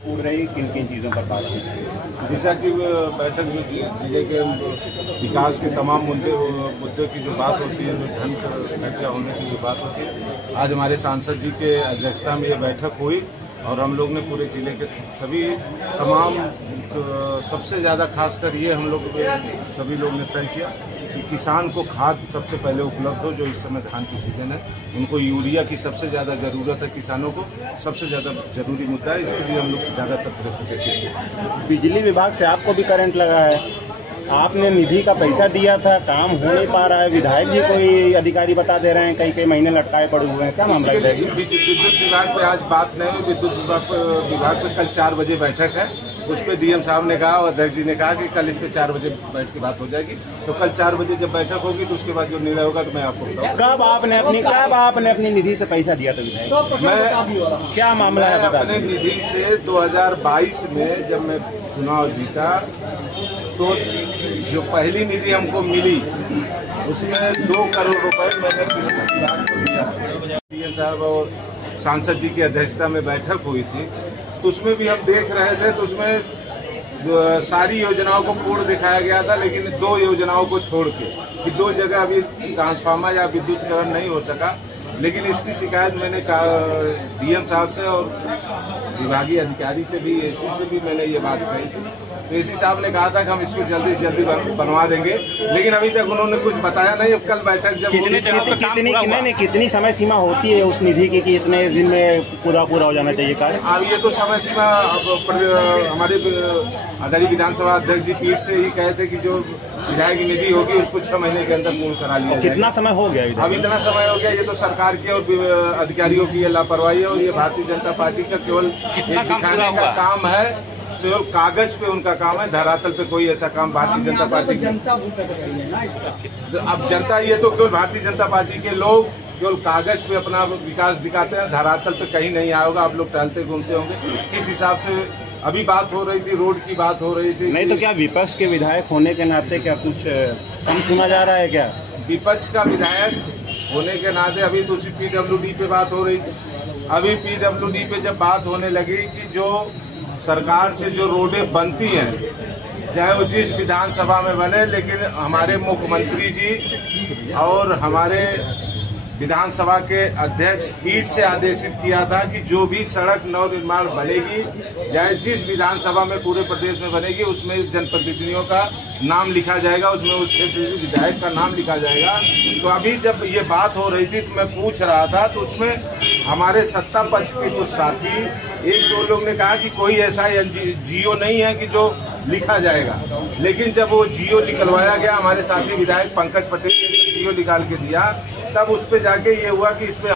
पूर्ण रही, किन किन चीज़ों पर बात की? दिशा की बैठक जो जिले के विकास के तमाम मुद्दों की जो बात होती है, जो धन खर्चा होने की जो बात होती है, आज हमारे सांसद जी के अध्यक्षता में ये बैठक हुई और हम लोग ने पूरे जिले के सभी तमाम सबसे ज़्यादा खासकर ये हम लोग सभी लोग ने तय किया कि किसान को खाद सबसे पहले उपलब्ध हो। जो इस समय धान की सीजन है, उनको यूरिया की सबसे ज़्यादा ज़रूरत है, किसानों को सबसे ज़्यादा जरूरी मुद्दा है, इसके लिए हम लोग ज़्यादातर प्रेफर करते हैं। बिजली विभाग से आपको भी करंट लगा है, आपने निधि का पैसा दिया था, काम हो नहीं पा रहा है, विधायक जी कोई अधिकारी बता दे रहे हैं कई महीने लटकाए पड़े हुए हैं, क्या मामला है? विद्युत विभाग पे आज बात नहीं हुई। विद्युत विभाग पे कल 4 बजे बैठक है, उस पर डीएम साहब ने कहा और अध्यक्ष जी ने कहा कि कल इस पे 4 बजे बैठ के बात हो जाएगी। तो कल 4 बजे जब बैठक होगी तो उसके बाद जो निर्णय होगा तो मैं आपको बताऊंगा। कब आपने अपनी निधि से पैसा दिया था विधायक? मैं क्या मामला है? अपने निधि से 2022 में जब मैं चुनाव जीता तो जो पहली निधि हमको मिली उसमें 2 करोड़ रुपए मैंने विभाग को दिया। डीएम साहब और सांसद जी की अध्यक्षता में बैठक हुई थी, तो उसमें भी हम देख रहे थे, तो उसमें सारी योजनाओं को पूर्ण दिखाया गया था, लेकिन 2 योजनाओं को छोड़ के कि 2 जगह अभी ट्रांसफार्मर या विद्युतीकरण नहीं हो सका। लेकिन इसकी शिकायत मैंने डीएम साहब से और विभागीय अधिकारी से भी, एसी से भी मैंने ये बात कही थी। तो एसी साहब ने कहा था कि हम इसको जल्दी से जल्दी बनवा देंगे, लेकिन अभी तक उन्होंने कुछ बताया नहीं। अब कल बैठक जब कितनी समय सीमा होती है उस निधि की कि इतने दिन में पूरा हो जाना चाहिए कार्य? अब ये तो समय सीमा हमारे आदरणीय विधानसभा अध्यक्ष जी पीठ से ही कहे थे कि जो विधायक की निधि होगी उसको 6 महीने के अंदर पूर्ण करा लिया। कितना समय हो गया? अब इतना समय हो गया। ये तो सरकार के और अधिकारियों की लापरवाही है और ये भारतीय जनता पार्टी का केवल दिखाने का काम है, सिर्फ कागज पे उनका काम है, धरातल पे कोई ऐसा काम भारतीय जनता पार्टी जनता अब जनता ये तो केवल भारतीय जनता पार्टी के लोग केवल कागज पे अपना विकास दिखाते हैं, धरातल पे कहीं नहीं आया होगा। आप लोग टहलते घूमते होंगे। किस हिसाब से अभी बात हो रही थी, रोड की बात हो रही थी। नहीं तो क्या विपक्ष के विधायक होने के नाते क्या कुछ कम सुना जा रहा है क्या? विपक्ष का विधायक होने के नाते अभी तो उसी पीडब्ल्यूडी पे बात हो रही थी। अभी पीडब्ल्यूडी पे जब बात होने लगी कि जो सरकार से जो रोडें बनती हैं, चाहे वो जिस विधानसभा में बने, लेकिन हमारे मुख्यमंत्री जी और हमारे विधानसभा के अध्यक्ष पीठ से आदेशित किया था कि जो भी सड़क नव निर्माण बनेगी, चाहे जिस विधानसभा में पूरे प्रदेश में बनेगी, उसमें जनप्रतिनिधियों का नाम लिखा जाएगा, उसमें उस क्षेत्र के विधायक का नाम लिखा जाएगा। तो अभी जब ये बात हो रही थी तो मैं पूछ रहा था, तो उसमें हमारे सत्ता पक्ष के कुछ साथी 1-2 लोग ने कहा कि कोई ऐसा जियो नहीं है कि जो लिखा जाएगा। लेकिन जब वो जियो निकलवाया गया, हमारे साथी विधायक पंकज पटेल ने जियो निकाल के दिया, तब उस पे जाके ये हुआ कि इस पे